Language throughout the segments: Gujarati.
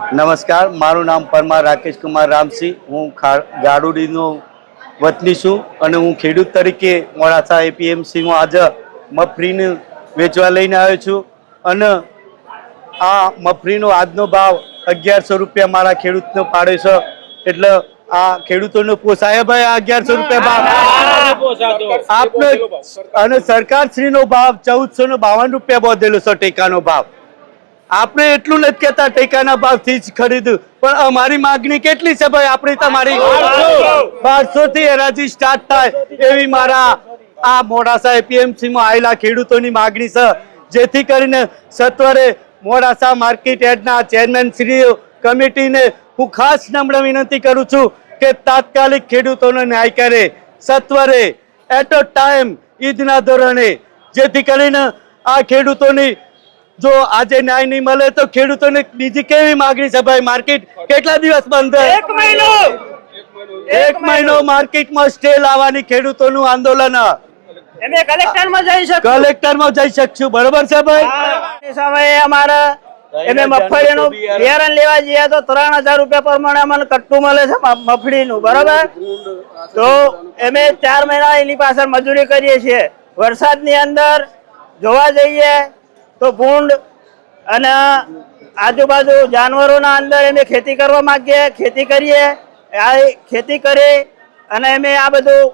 નમસ્કાર, મારું નામ પરમાર રાકેશ કુમાર રામસિંહ. હું ગાડુડીનો વતની છું અને હું ખેડૂત તરીકે મોડાસા એપીએમસીમાં આજે મગફળીને વેચવા લઈને આવ્યો છું. અને આ મગફળીનો આજનો ભાવ 1100 રૂપિયા મારા ખેડૂતનો પાડે છે. એટલે આ ખેડૂતોને પોસાય ભાઈ, આ 1100 રૂપિયા ભાવ આપને. અને સરકારશ્રીનો ભાવ 1452 રૂપિયા બોધેલો છે ટેકાનો ભાવ. આપણે એટલું નથી કહેતા ટેકાના ભાવથી જ ખરીદ્યું, પણ અમારી માગણી કેટલી છે ભાઈ? આપણે તમારી 1200 થી હરાજી સ્ટાર્ટ થાય એવી મારા આ મોડાસા એપીએમસી માં આવેલા ખેડૂતોની માગણી છે, જેથી કરીને સત્વરે મોડાસા માર્કેટ યાર્ડના ચેરમેન શ્રી કમિટીને હું ખાસ નમ્ર વિનંતી કરું છું કે તાત્કાલિક ખેડૂતોનો ન્યાય કરે, સત્વરે એટ અ ટાઈમ ઈદના ધોરણે, જેથી કરીને આ ખેડૂતોની જો આજે ન્યાય નહીં મળે તો ખેડૂતોને બીજી કેવી માગણી છે ભાઈ? માર્કેટ કેટલા દિવસ બંધ? એક મહિનો માર્કેટમાં સ્ટે લાવવાની ખેડૂતોનું આંદોલન. અમે કલેક્ટરમાં જઈ શકશું, બરોબર છે ભાઈ? સમયે અમારે અમે મગફળીનું બિયારણ લેવા જઈએ તો 3000 રૂપિયા પ્રમાણે અમને કટ્ટું મળે છે મગફળીનું, બરોબર? તો અમે 4 મહિના એની પાછળ મજૂરી કરીએ છીએ. વરસાદની અંદર જોવા જઈએ તો ભૂંડ અને આજુબાજુ જાનવરોના અંદર અમે ખેતી કરવા માંગીએ, ખેતી કરીએ. આ ખેતી કરી અને અમે આ બધું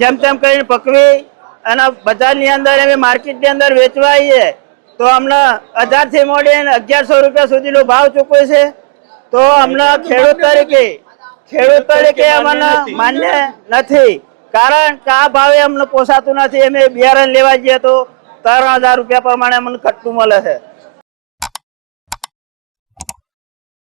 જેમ તેમ કરીને પકવી અને બજારની અંદર અમે માર્કેટની અંદર વેચવા આવીએ તો અમને 1000 થી મોડીને 1100 રૂપિયા સુધીનો ભાવ ચૂકવે છે. તો અમને ખેડૂત તરીકે અમને માન્ય નથી, કારણ કે આ ભાવે અમને પોસાતું નથી. અમે બિયારણ લેવા જઈએ તો 3000 રૂપિયા પ્રમાણે અમને કટ્ટું મળે છે.